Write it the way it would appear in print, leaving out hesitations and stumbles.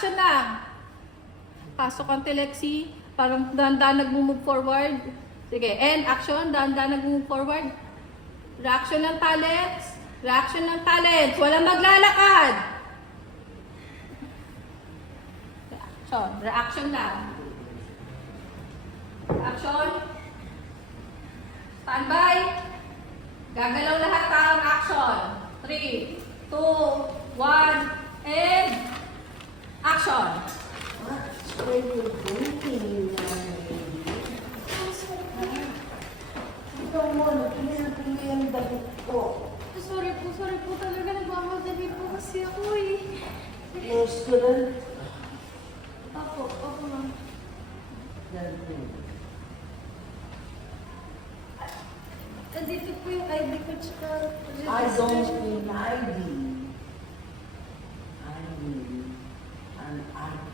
Action na. Pasok ang Lexi. Parang dahan-dahan nag-move forward. Sige, and action. Dahan-dahan nag-move forward. Reaction ng talents. Reaction ng talents. Walang maglalakad. Reaction. Reaction lang. Action. Standby. Gagalaw lahat ang action. 3, 2, 1, and action. Where you going, ikaw mo, pinapili ang damit ko. Sorry po talaga. Nagmamadali po kasi ako eh. Restaurant. Opo ma'am. Nandito po yung ID ko tsaka I don't need ID. I need an ID.